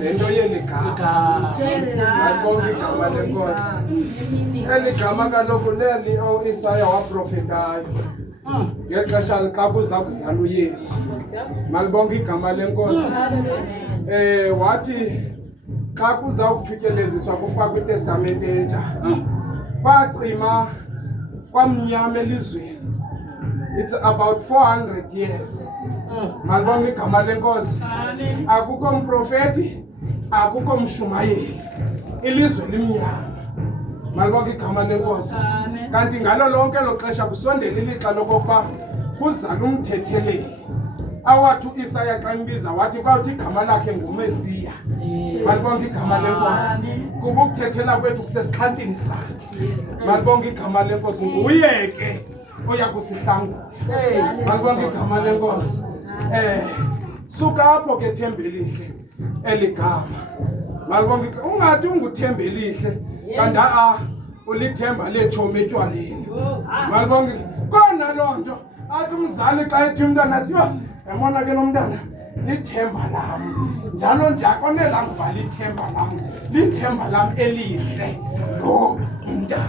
Lento yeligama alibonke igama lenkosi. Eligama kaloku leli Isaya waprofetayo ngexesha xa kuza kuzala uYesu. Malibonke igama lenkosi. Wathi xa kuza ukuthutyeleziswa kufakwa iTestamente entsha kwacima kwamnyama elizweni. It's about 400 years. Malibonke igama lenkosi. Akukho mprofeti, akukho mshumayeli. Ilizwe limnyama. Malibonke igama lenkosi. Kanti ngalo lonke lo xesha kusondela ilixa lokuba kuzala umthetheleli. Awathi Isaya xa imbiza wathi kwawuthi igama lakhe nguMesiya. Malibonke igama lenkosi. Kuba ukuthethela kwethu kusesixhantini sakhe. Malibonke igama lenkosi. Nguye ke oya kusihlangula. Malibonke igama lenkosi. Suka apho ke Thembelihle eligama. Malibonke ungathi unguThembelihle kanti ulithemba letshomi etywaleni. Malibonke kona lonto athi umzali xa ethi umntana athi yabona ke lo mntana lithemba lam. Njalo ndiyakonela nguba lithemba lam. Lithemba lam elihle lo mntana.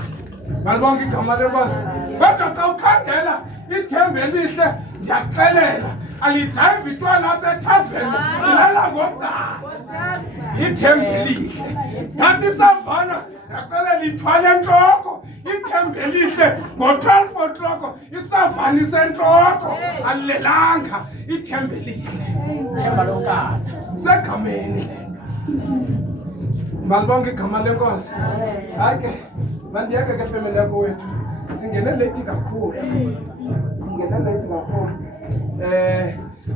Malibonke igama lenkosi. Kodwa xa ukhangela ithemba elihle ndiyakuxelela alidrayive itwala asethaveni ilala ngogqala. Ithemba elihle thatha isavana yaxelela ithwale entloko. Ithemba elihle ngo-12 o'clock isavana isentloko alilelanga. Ithemba elihle ithemba lonkana segameni. Malibonke igama lenkosi. Hayi ke mandiyeke ke family yakho wethu singene late kakhulu.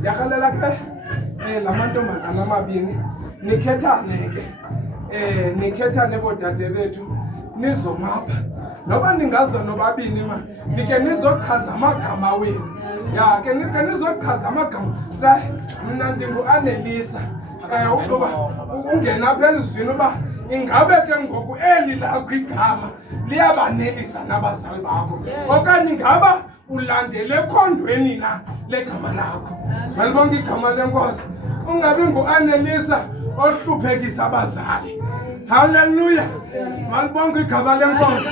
Yakhalela ke lamantombazana amabini nikhethane ke nikhethane bodade bethu nizomapha noba ningazo nobabini nike nizochaza amagama wenu. Ya ke nike nizochaza amagama. Mna ndinguAnelisa ukuba ungena apha elizwini uba ingabe ke ngoku eli lakho igama liyabanelisa nabazali bakho okanye ingaba ulandele ekhondweni na legama lakho. Malibonke igama lenkosi. Ungabi nguAnelisa ohluphekisa abazali. Haleluya. Malibonke igama lenkosi.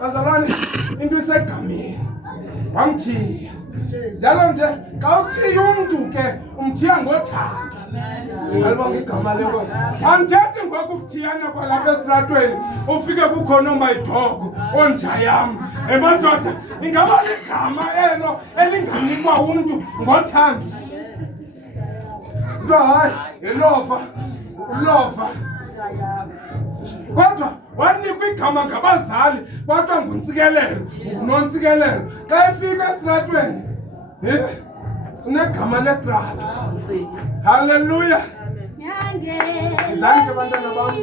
Bazalwane into isegameni. Wamthiya. Njalo nje xa uthiya umntu ke umthiya ngothando. Malibonke igama lenkosi. Andithethi ngoku ukuthiyana kwalapha esitratweni ufike kukhona omayidogo onjayam. Madoda ingaba ligama elo elinganikwa umntu ngothando. Hayi ilova ulova. Kodwa wanikwa igama ngabazali kodwa nguntsikelelo nontsikelelo. Xa efika esitratweni unegama lestrata. Haleluya. Izange ke bantwana bam.